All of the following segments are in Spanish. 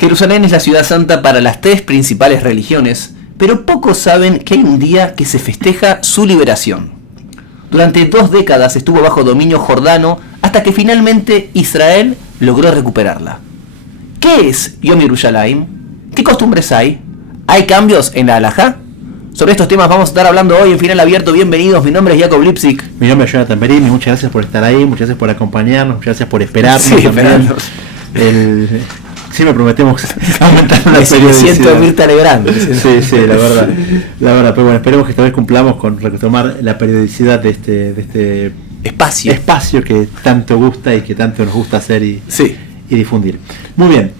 Jerusalén es la ciudad santa para las tres principales religiones, pero pocos saben que hay un día que se festeja su liberación. Durante 2 décadas estuvo bajo dominio jordano hasta que finalmente Israel logró recuperarla. ¿Qué es Yom Yerushalayim? ¿Qué costumbres hay? ¿Hay cambios en la halajá? Sobre estos temas vamos a estar hablando hoy en Final Abierto. Bienvenidos, mi nombre es Jacob Lipsik. Mi nombre es Jonathan Perini, muchas gracias por estar ahí, muchas gracias por acompañarnos, muchas gracias por esperarnos. Sí, esperarnos. Siempre prometemos aumentar la periodicidad. Me siento Mirta Legrand. Sí, la verdad. Pero bueno, esperemos que esta vez cumplamos con retomar la periodicidad de este espacio que tanto gusta y que tanto nos gusta hacer y difundir. Muy bien.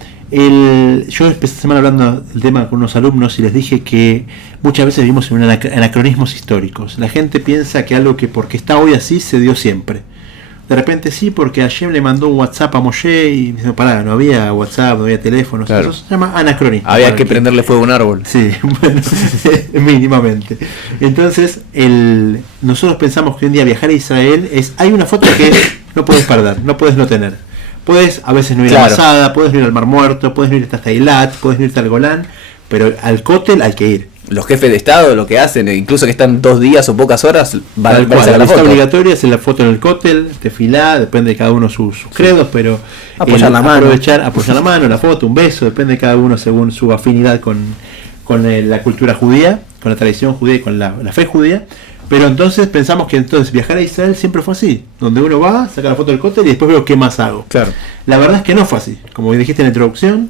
Yo empecé esta semana hablando del tema con unos alumnos y les dije que muchas veces vivimos en anacronismos históricos. La gente piensa que algo que porque está hoy así se dio siempre. De repente sí, porque Hashem le mandó un WhatsApp a Moshe y dijo, pará, no había WhatsApp, no había teléfono, claro. Eso se llama anacronismo. Había que prenderle fuego a un árbol. Sí, bueno, mínimamente. Entonces, nosotros pensamos que hoy en día viajar a Israel hay una foto que no puedes perder, no puedes no tener. Puedes a veces no ir a Masada, puedes no ir al Mar Muerto, puedes no ir hasta Eilat, puedes no irte al Golán, pero al Kotel hay que ir. Los jefes de Estado lo que hacen, incluso que están 2 días o pocas horas, van a sacar la foto. Obligatoria es la foto en el Kotel, tefilá, depende de cada uno sus credos, pero apoyar la mano, apoyar la mano, la foto, un beso, depende de cada uno según su afinidad con la cultura judía, con la tradición judía y con la fe judía. Pero entonces pensamos que viajar a Israel siempre fue así, donde uno va, saca la foto del Kotel y después veo qué más hago. Claro. La verdad es que no fue así. Como dijiste en la introducción,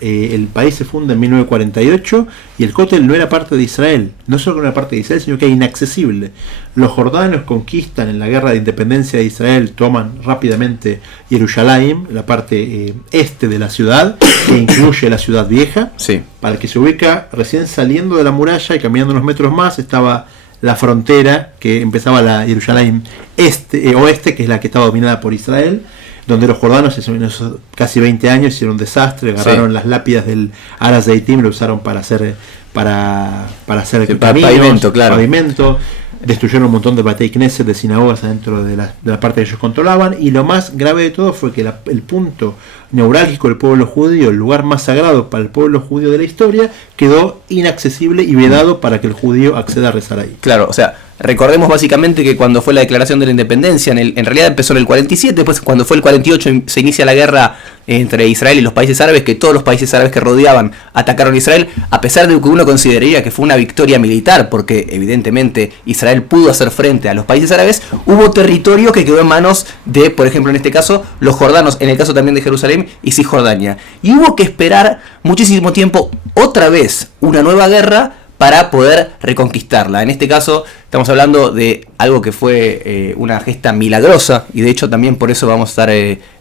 el país se funda en 1948 y el Kotel no era parte de Israel. No solo que no era parte de Israel, sino que era inaccesible. Los jordanos conquistan en la guerra de independencia de Israel, toman rápidamente Yerushalayim, la parte este de la ciudad, que incluye la ciudad vieja. Sí. Para el que se ubica recién saliendo de la muralla y caminando unos metros más estaba la frontera que empezaba la Jerusalén oeste, que es la que estaba dominada por Israel, donde los jordanos en esos casi 20 años hicieron un desastre, agarraron las lápidas del Aras de Itim, lo usaron para hacer caminos, pavimento, destruyeron un montón de Batei Knesset, de sinagogas adentro de la parte que ellos controlaban, y lo más grave de todo fue que el punto neurálgico del pueblo judío, el lugar más sagrado para el pueblo judío de la historia, quedó inaccesible y vedado para que el judío acceda a rezar ahí. Claro, o sea, recordemos básicamente que cuando fue la declaración de la independencia, en realidad empezó en el 47, después cuando fue el 48 se inicia la guerra entre Israel y los países árabes, que todos los países árabes que rodeaban atacaron a Israel, a pesar de que uno consideraría que fue una victoria militar, porque evidentemente Israel pudo hacer frente a los países árabes, hubo territorio que quedó en manos de, por ejemplo en este caso, los jordanos, en el caso también de Jerusalén y Cisjordania. Y hubo que esperar muchísimo tiempo, otra vez, una nueva guerra, para poder reconquistarla. En este caso estamos hablando de algo que fue una gesta milagrosa, y de hecho también por eso vamos a estar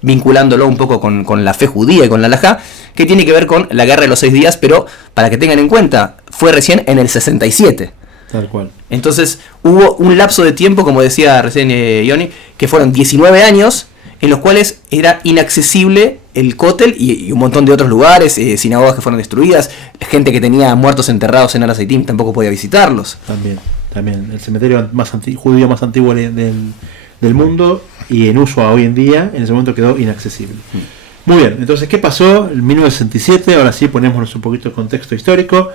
vinculándolo un poco con la fe judía y con la halajá, que tiene que ver con la guerra de los 6 días, pero para que tengan en cuenta, fue recién en el 67. Tal cual. Entonces hubo un lapso de tiempo, como decía recién Yoni, que fueron 19 años en los cuales era inaccesible el Kotel y un montón de otros lugares, sinagogas que fueron destruidas, gente que tenía muertos enterrados en Aras Eitim tampoco podía visitarlos. También el cementerio judío más antiguo del mundo y en uso hoy en día, en ese momento quedó inaccesible. Muy bien, entonces, ¿qué pasó? En 1967, ahora sí ponémonos un poquito de contexto histórico.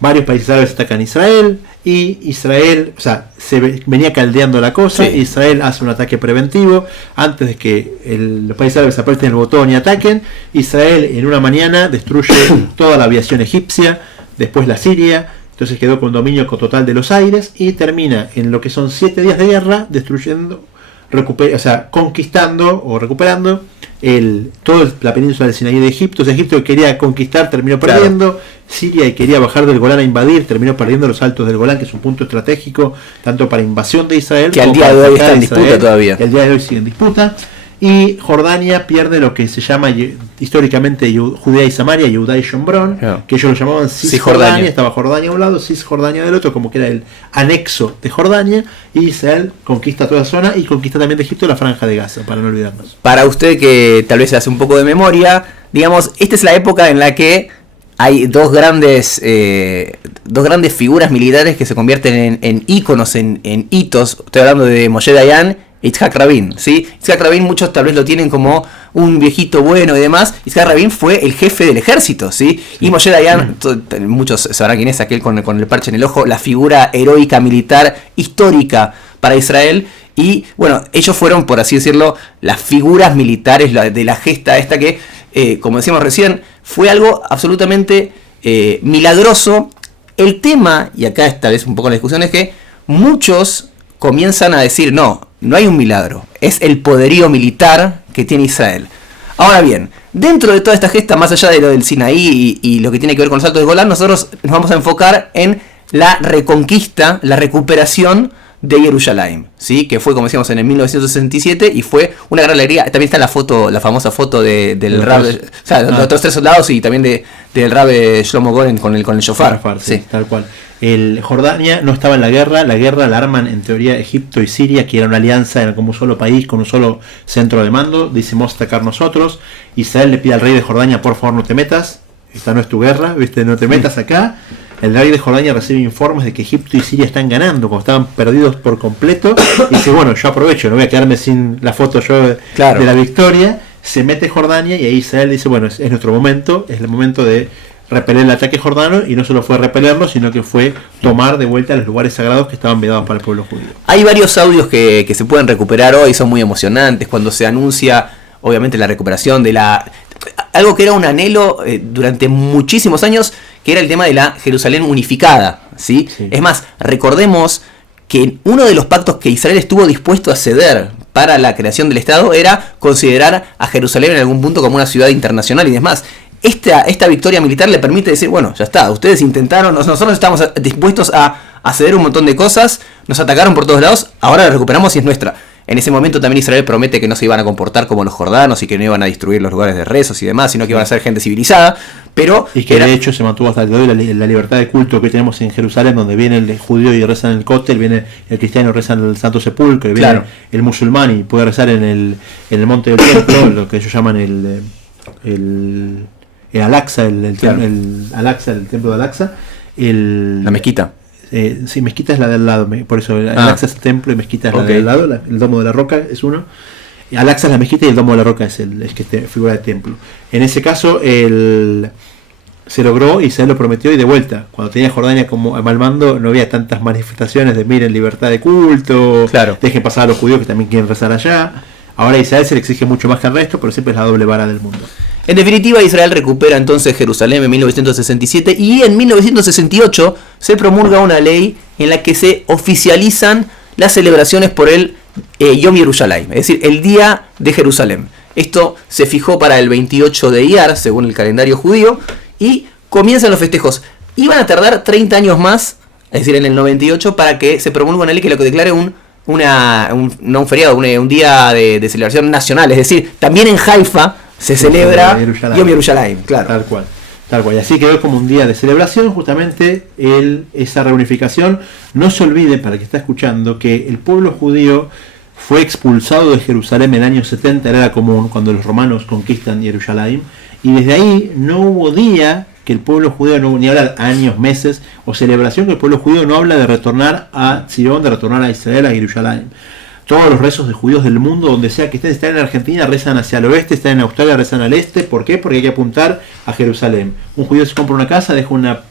Varios países árabes atacan a Israel y Israel, se venía caldeando la cosa. Sí. Israel hace un ataque preventivo antes de que los países árabes aprieten el botón y ataquen. Israel en una mañana destruye toda la aviación egipcia, después la Siria, entonces quedó con dominio total de los aires y termina en lo que son 7 días de guerra conquistando o recuperando toda la península del Sinaí de Egipto. Egipto que quería conquistar terminó perdiendo. Claro. Siria que quería bajar del Golán a invadir terminó perdiendo los altos del Golán, que es un punto estratégico tanto para invasión de Israel, que al día de hoy está en disputa todavía. El día de hoy sigue en disputa. Y Jordania pierde lo que se llama históricamente Judea y Samaria, Yehudá y Shombrón, que ellos lo llamaban Cisjordania. Estaba Jordania a un lado, Cisjordania del otro, como que era el anexo de Jordania, y Israel conquista toda la zona y conquista también de Egipto la franja de Gaza, para no olvidarnos. Para usted que tal vez se hace un poco de memoria, digamos, esta es la época en la que hay dos grandes figuras militares que se convierten en íconos, en hitos. Estoy hablando de Moshe Dayan Yitzhak Rabin, ¿sí? Yitzhak Rabin muchos tal vez lo tienen como un viejito bueno y demás. Yitzhak Rabin fue el jefe del ejército, ¿sí? Y Moshe Dayan, muchos sabrán quién es aquel con el parche en el ojo, la figura heroica militar histórica para Israel. Y bueno, ellos fueron, por así decirlo, las figuras militares de la gesta esta que, como decíamos recién, fue algo absolutamente milagroso. El tema, y acá esta vez un poco la discusión, es que muchos comienzan a decir, no hay un milagro, es el poderío militar que tiene Israel. Ahora bien, dentro de toda esta gesta, más allá de lo del Sinaí y lo que tiene que ver con los Altos de Golán, nosotros nos vamos a enfocar en la reconquista, la recuperación de Jerusalén, ¿sí? Que fue, como decíamos, en el 1967 y fue una gran alegría. También está la foto, la famosa foto del Rab, o sea, los otros 3 soldados y también del Rab Shlomo Goren con el shofar. Sí, tal cual. Jordania no estaba en la guerra la arman en teoría Egipto y Siria, que era una alianza, era como un solo país con un solo centro de mando. Decimos atacar nosotros. Israel le pide al rey de Jordania, por favor no te metas, esta no es tu guerra, ¿viste? No te metas acá. El rey de Jordania recibe informes de que Egipto y Siria están ganando, cuando estaban perdidos por completo, y dice, bueno, yo aprovecho, no voy a quedarme sin la foto yo de la victoria. Se mete Jordania y ahí Israel dice, bueno, es nuestro momento, es el momento de repeler el ataque jordano, y no solo fue repelerlo, sino que fue tomar de vuelta los lugares sagrados que estaban vedados para el pueblo judío. Hay varios audios que se pueden recuperar hoy, son muy emocionantes, cuando se anuncia, obviamente, la recuperación de algo que era un anhelo durante muchísimos años, que era el tema de la Jerusalén unificada, ¿sí? Es más, recordemos que uno de los pactos que Israel estuvo dispuesto a ceder para la creación del Estado era considerar a Jerusalén en algún punto como una ciudad internacional y demás. Esta victoria militar le permite decir, bueno, ya está, ustedes intentaron, nosotros estamos dispuestos a ceder un montón de cosas, nos atacaron por todos lados, ahora la recuperamos y es nuestra. En ese momento también Israel promete que no se iban a comportar como los jordanos y que no iban a destruir los lugares de rezos y demás, sino que iban a ser gente civilizada, pero... Y que de hecho se mantuvo hasta el día de hoy la libertad de culto que tenemos en Jerusalén, donde viene el judío y reza en el cótel, viene el cristiano y reza en el Santo Sepulcro, viene el musulmán y puede rezar en el monte del templo, lo que ellos llaman el Al-Aqsa, el Al-Aqsa, el templo de Al-Aqsa. La mezquita. Sí, mezquita es la del lado, por eso Al-Aqsa es el templo y mezquita es la del lado, el domo de la roca es uno. Al-Aqsa es la mezquita y el domo de la roca es que figura de templo. En ese caso se logró y se lo prometió, y de vuelta, cuando tenía Jordania como al mando, no había tantas manifestaciones de miren, libertad de culto, dejen pasar a los judíos que también quieren rezar allá. Ahora a Israel se le exige mucho más que al resto, pero siempre es la doble vara del mundo. En definitiva, Israel recupera entonces Jerusalén en 1967 y en 1968 se promulga una ley en la que se oficializan las celebraciones por el Yom Yerushalayim, es decir, el Día de Jerusalén. Esto se fijó para el 28 de Iyar, según el calendario judío, y comienzan los festejos. Iban a tardar 30 años más, es decir, en el 98, para que se promulgue una ley que lo que declare no un feriado, un día de celebración nacional. Es decir, también en Haifa se celebra Yom Yerushalayim, claro. Tal cual. Y así quedó como un día de celebración, justamente esa reunificación. No se olvide, para el que está escuchando, que el pueblo judío fue expulsado de Jerusalén en el año 70, era común, cuando los romanos conquistan Jerusalén, y desde ahí no hubo día que el pueblo judío, no, ni habla años, meses, o celebración, que el pueblo judío no habla de retornar a Sion, de retornar a Israel, a Jerusalén. Todos los rezos de judíos del mundo, donde sea que estén en Argentina, rezan hacia el oeste, están en Australia, rezan al este. ¿Por qué? Porque hay que apuntar a Jerusalén. Un judío se compra una casa, deja una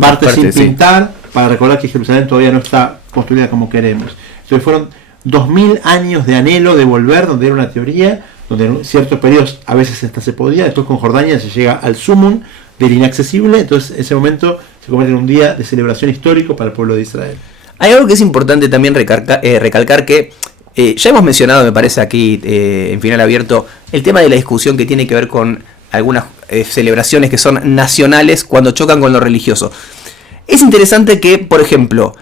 parte sin pintar, para recordar que Jerusalén todavía no está construida como queremos. Entonces fueron 2000 años de anhelo de volver, donde era una teoría, donde en ciertos periodos a veces hasta se podía. Después con Jordania se llega al sumum del inaccesible. Entonces ese momento se convierte en un día de celebración histórico para el pueblo de Israel. Hay algo que es importante también recalcar que ya hemos mencionado, me parece aquí en Final Abierto, el tema de la discusión que tiene que ver con algunas celebraciones que son nacionales cuando chocan con lo religioso. Es interesante que, por ejemplo,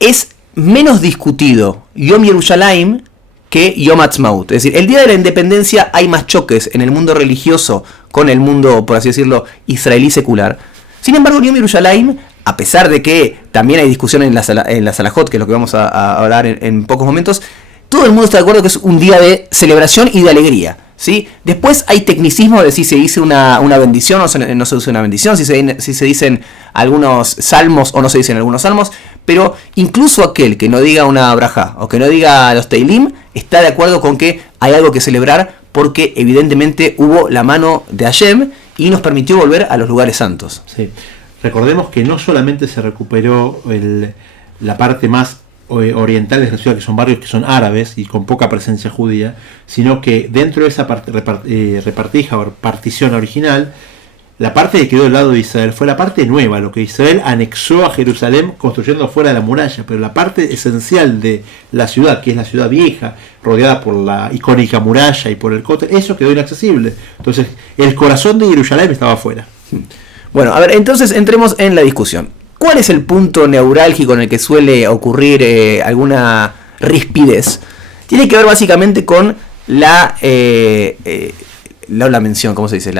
es menos discutido Yom Yerushalayim que Yom Ha'atzmaut. Es decir, el día de la independencia hay más choques en el mundo religioso con el mundo, por así decirlo, israelí secular. Sin embargo, Yom Yerushalayim, a pesar de que también hay discusión en la Salahot, que es lo que vamos a hablar en pocos momentos, todo el mundo está de acuerdo que es un día de celebración y de alegría, ¿sí? Después hay tecnicismo de si se dice una bendición o no se dice una bendición, si se dicen algunos salmos o no se dicen algunos salmos, pero incluso aquel que no diga una brajá o que no diga los Teilim está de acuerdo con que hay algo que celebrar porque evidentemente hubo la mano de Hashem y nos permitió volver a los lugares santos. Sí. Recordemos que no solamente se recuperó la parte más oriental de la ciudad, que son barrios que son árabes y con poca presencia judía, sino que dentro de esa repartija o partición original, la parte que quedó del lado de Israel fue la parte nueva, lo que Israel anexó a Jerusalén construyendo fuera de la muralla, pero la parte esencial de la ciudad, que es la ciudad vieja, rodeada por la icónica muralla y por el Kotel, eso quedó inaccesible. Entonces, el corazón de Jerusalén estaba afuera. Bueno, a ver, entonces entremos en la discusión. ¿Cuál es el punto neurálgico en el que suele ocurrir alguna rispidez? Tiene que ver básicamente con la mención, ¿cómo se dice?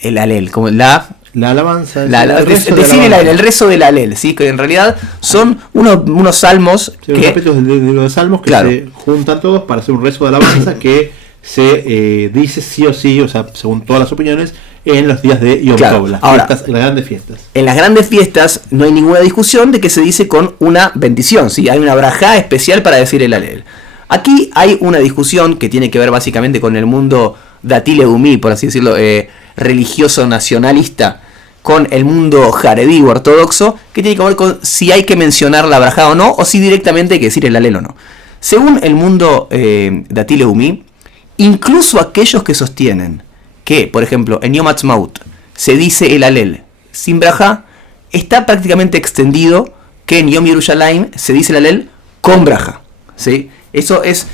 El alel, como la alabanza, el rezo del alel, ¿sí? Que en realidad son unos salmos, los capítulos de los salmos que se juntan todos para hacer un rezo de alabanza que se dice sí o sí, o sea, según todas las opiniones, en los días de Yom Tov, las grandes fiestas. En las grandes fiestas no hay ninguna discusión de que se dice con una bendición, ¿sí? Hay una brajá especial para decir el alel. Aquí hay una discusión que tiene que ver básicamente con el mundo dati leumí, por así decirlo, religioso nacionalista, con el mundo jaredí o ortodoxo, que tiene que ver con si hay que mencionar la brajá o no, o si directamente hay que decir el alel o no. Según el mundo dati leumí, incluso aquellos que sostienen que, por ejemplo, en Yom Ha'atzmaut se dice el alel sin brajá, está prácticamente extendido que en Yom Yerushalayim se dice el alel con brajá, ¿sí? Eso es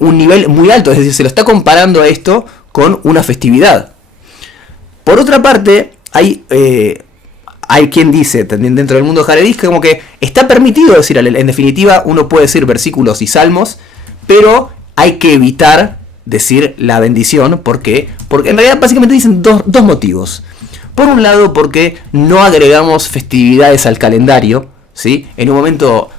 un nivel muy alto, es decir, se lo está comparando a esto con una festividad. Por otra parte, hay quien dice, también dentro del mundo jaredí, que como que está permitido decir alel. En definitiva, uno puede decir versículos y salmos, pero hay que evitar decir la bendición. ¿Por qué? Porque en realidad básicamente dicen dos motivos. Por un lado, porque no agregamos festividades al calendario, ¿sí? En un momento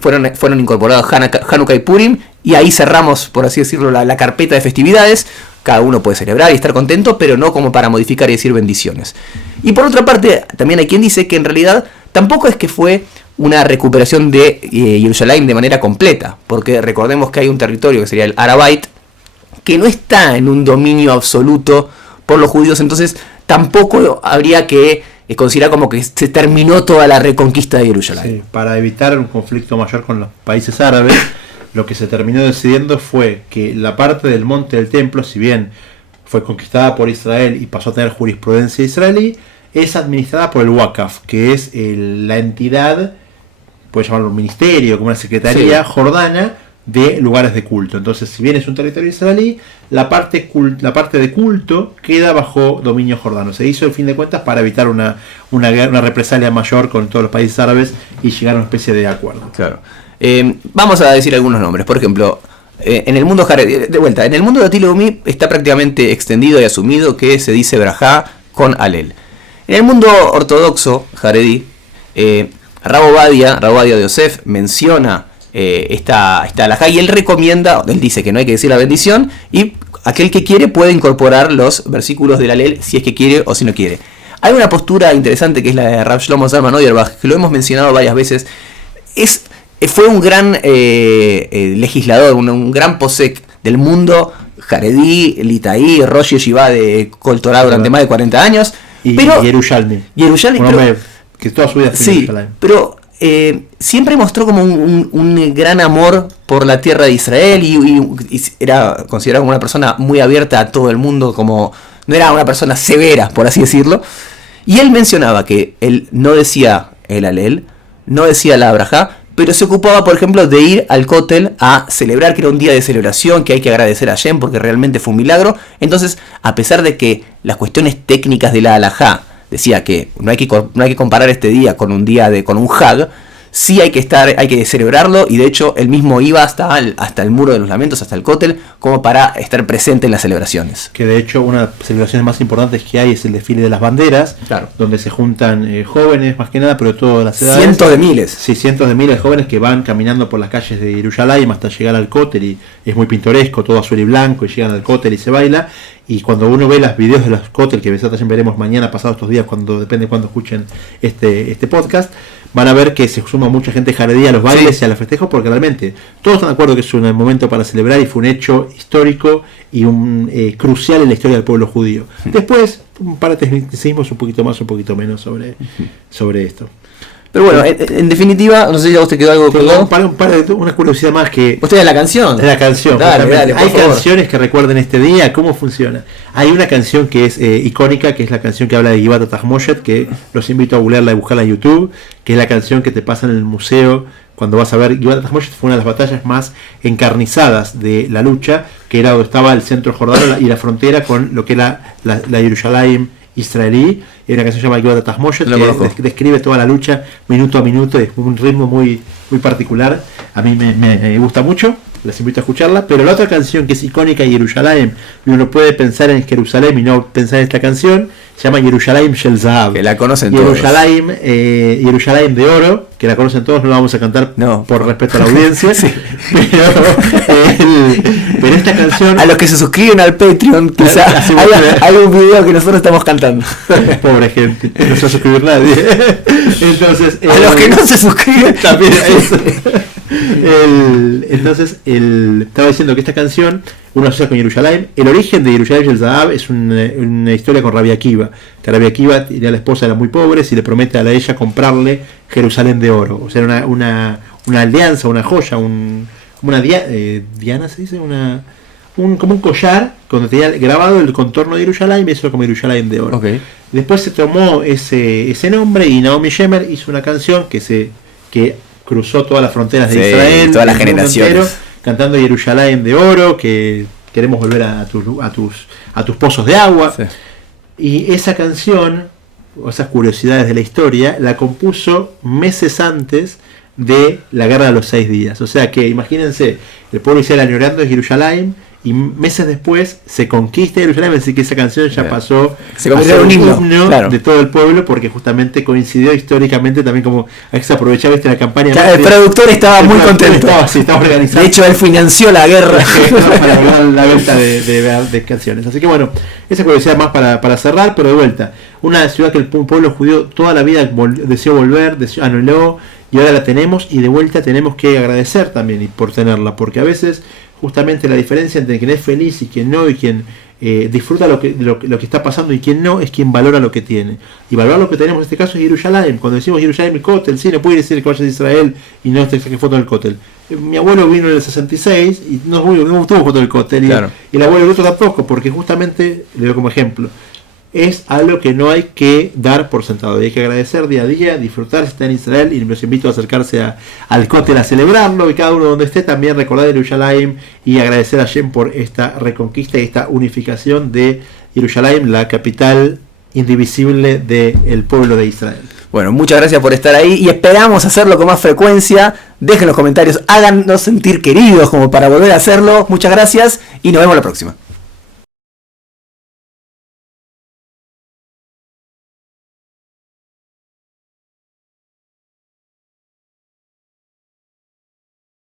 fueron incorporados Hanukkah y Purim, y ahí cerramos, por así decirlo, la carpeta de festividades. Cada uno puede celebrar y estar contento, pero no como para modificar y decir bendiciones. Y por otra parte, también hay quien dice que en realidad tampoco es que fue una recuperación de Jerusalén de manera completa, porque recordemos que hay un territorio que sería el Arabait, que no está en un dominio absoluto por los judíos, entonces tampoco habría que considerar como que se terminó toda la reconquista de Jerusalén. Sí, para evitar un conflicto mayor con los países árabes, lo que se terminó decidiendo fue que la parte del monte del templo, si bien fue conquistada por Israel y pasó a tener jurisprudencia israelí, es administrada por el Waqaf, que es la entidad, puede llamarlo un ministerio, como una secretaría jordana de lugares de culto. Entonces, si bien es un territorio israelí, la parte de culto queda bajo dominio jordano. Se hizo, en fin de cuentas, para evitar una represalia mayor con todos los países árabes y llegar a una especie de acuerdo. Claro. Vamos a decir algunos nombres. Por ejemplo, en el mundo jaredí, de vuelta, en el mundo de dati leumí está prácticamente extendido y asumido que se dice brajá con alel. En el mundo ortodoxo jaredí, Rab Ovadia de Yosef menciona esta halajá, y él dice que no hay que decir la bendición, y aquel que quiere puede incorporar los versículos del alel si es que quiere o si no quiere. Hay una postura interesante que es la de Rab Shlomo Zalman Auerbach, que lo hemos mencionado varias veces. Fue un gran legislador, un gran posek del mundo jaredí, litaí, Rosh Yeshiva de Kol Torah durante más de 40 años. Y pero Yerushalmi, que toda su vida fue Jerusalén. Pero siempre mostró como un gran amor por la tierra de Israel y era considerado como una persona muy abierta a todo el mundo, como no era una persona severa, por así decirlo. Y él mencionaba que él no decía el alel, no decía la brajá, pero se ocupaba, por ejemplo, de ir al Kotel a celebrar, que era un día de celebración, que hay que agradecer a Hashem porque realmente fue un milagro. Entonces, a pesar de que las cuestiones técnicas de la halajá decía que no hay que comparar este día con un día con un Hag, sí hay que celebrarlo, y de hecho él mismo iba hasta el Muro de los Lamentos, hasta el Kotel, como para estar presente en las celebraciones. Que de hecho una de las celebraciones más importantes que hay es el desfile de las banderas, Claro. donde se juntan jóvenes más que nada, pero todas las edades. Cientos de miles. Sí, cientos de miles de jóvenes que van caminando por las calles de Jerusalén hasta llegar al Kotel, y es muy pintoresco, todo azul y blanco, y llegan al Kotel y se baila. Y cuando uno ve los videos de los Kotel, que también veremos mañana, pasados estos días, depende de cuando escuchen este podcast, van a ver que se suma mucha gente jaredí a los bailes y a los festejos, porque realmente todos están de acuerdo que es un momento para celebrar y fue un hecho histórico y crucial en la historia del pueblo judío. Después, un par de tecnicismos un poquito más, un poquito menos sobre esto. Pero bueno, en definitiva, no sé si a vos te quedó algo colgado. Una curiosidad más que... ¿Usted es la canción? Es la canción. Dale, hay canciones que recuerden este día, cómo funciona. Hay una canción que es icónica, que es la canción que habla de Givat Atachmoshet, que los invito a googlearla y buscarla en YouTube, que es la canción que te pasa en el museo cuando vas a ver. Givat Atachmoshet fue una de las batallas más encarnizadas de la lucha, que era donde estaba el centro jordano y la frontera con lo que era la Jerusalén israelí. Hay una canción que se llama Givat Atachmoshet, que describe toda la lucha minuto a minuto, es un ritmo muy, muy particular. A mí me gusta mucho, les invito a escucharla. Pero la otra canción que es icónica de Jerusalén, y uno puede pensar en Jerusalén y no pensar en esta canción, se llama Jerusalén Shel Zahav, que la conocen Jerusalén, todos. Jerusalén de oro, que la conocen todos, no la vamos a cantar por respeto a la audiencia. Sí. Pero esta canción, a los que se suscriben al Patreon, quizás hay un video que nosotros estamos cantando. Pobre gente, no se va a suscribir nadie. Entonces, a los que no se suscriben también entonces estaba diciendo que esta canción uno asocia con Jerusalén. El origen de Jerusalén Shel Zahav es una historia con Rabbi Akiva, que Rabbi Akiva tenía la esposa, era muy pobre, y le promete a ella comprarle Jerusalén de oro. O sea, una alianza, una joya, como una diana, se dice, como un collar donde tenía grabado el contorno de Jerusalén, y eso como Jerusalén de oro. Okay. Después se tomó ese nombre, y Naomi Shemer hizo una canción que cruzó todas las fronteras de Israel, todas las generaciones, entero, cantando Jerusalén de oro, que queremos volver a tus pozos de agua. Sí. Y esa canción, o esas curiosidades de la historia, la compuso meses antes de la guerra de los 6 días. O sea que imagínense, el pueblo israelí añorando de Jerusalén, y meses después se conquista Jerusalén, así que esa canción ya pasó se convirtió en un himno, claro, de todo el pueblo, porque justamente coincidió históricamente también, como hay que aprovechar la campaña. Claro, el productor estaba muy contento. Estaba organizado. De hecho, él financió la guerra para lograr la venta de canciones. Así que bueno, esa curiosidad más para cerrar, pero de vuelta, una ciudad que el pueblo judío toda la vida deseó volver, anheló, y ahora la tenemos, y de vuelta tenemos que agradecer también por tenerla, porque a veces justamente la diferencia entre quien es feliz y quien no, y quien disfruta lo que está pasando y quien no, es quien valora lo que tiene. Y valorar lo que tenemos en este caso es Jerusalén. Cuando decimos Jerusalén, el Kotel, sí, no puede decir que vayas a Israel y no te saques foto del Kotel. Mi abuelo vino en el 66 y no tuvo foto del Kotel, claro, y el abuelo del otro tampoco, porque justamente, le doy como ejemplo, es algo que no hay que dar por sentado, hay que agradecer día a día, disfrutar si está en Israel, y los invito a acercarse al Kotel a celebrarlo, y cada uno donde esté también recordar Jerusalén y agradecer a Hashem por esta reconquista y esta unificación de Jerusalén, la capital indivisible del pueblo de Israel. Bueno, muchas gracias por estar ahí, y esperamos hacerlo con más frecuencia. Dejen los comentarios, háganos sentir queridos como para volver a hacerlo. Muchas gracias y nos vemos la próxima.